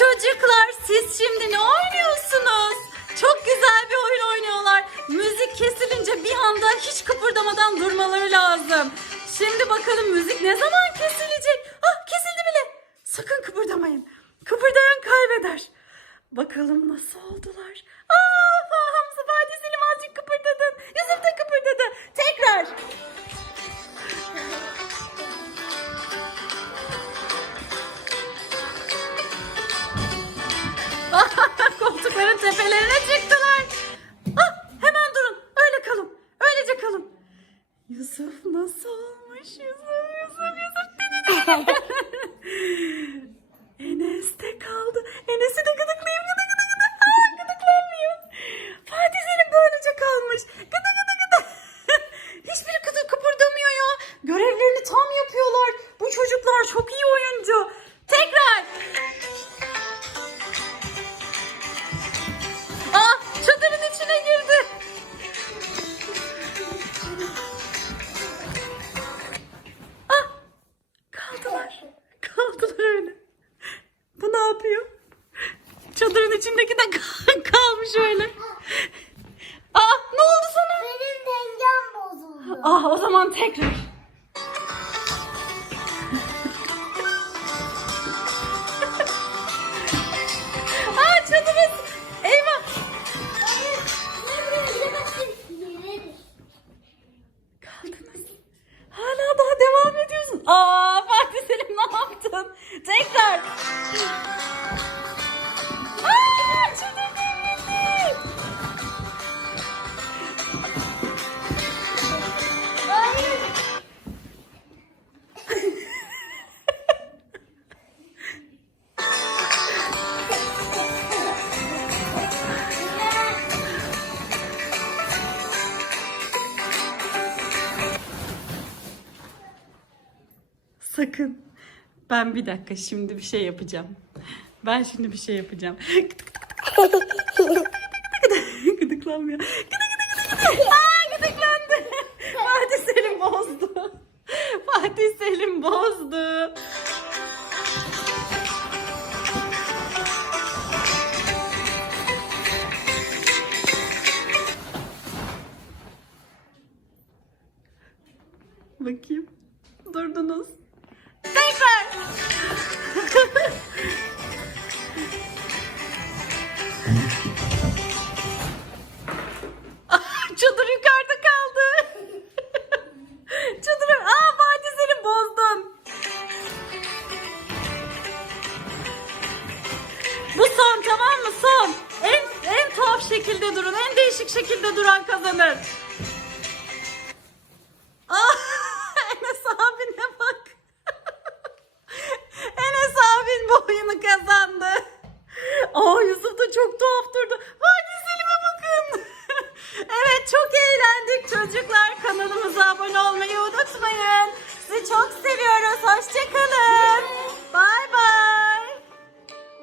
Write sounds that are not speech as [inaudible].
Çocuklar siz şimdi ne oynuyorsunuz? Çok güzel bir oyun oynuyorlar. Müzik kesilince bir anda hiç kıpırdamadan durmaları lazım. Şimdi bakalım müzik ne zaman kesilecek? Ah kesildi bile. Sakın kıpırdamayın. Kıpırdayan kaybeder. Bakalım nasıl oldular. Aa Yusuf, Yusuf, Yusuf. Tekrar. [laughs] Aa, çadırın. Eyvah. Kaldınız. Hala daha devam ediyorsun. Aa Fatih Selim ne yaptın? Tekrar. Sakın. Ben bir dakika şimdi bir şey yapacağım. Ben şimdi bir şey yapacağım. Gıdıklanmıyor. Gıdı gıdı gıdı gıdı. Aa gıdıklandı. Fatih Selim bozdu. Fatih Selim bozdu. Bakayım. Durdunuz. Tekrar. [laughs] Ah, Çadır yukarıda kaldı. [laughs] Çadırı. Aa Fatih Selim bozdun. Bu son tamam mı? Son. En, en tuhaf şekilde durun. En değişik şekilde duran kazanır. Aa, çok tuhaf durdu. Fatih Selim'e bakın. [laughs] evet çok eğlendik çocuklar. Kanalımıza abone olmayı unutmayın. Sizi çok seviyoruz. Hoşçakalın.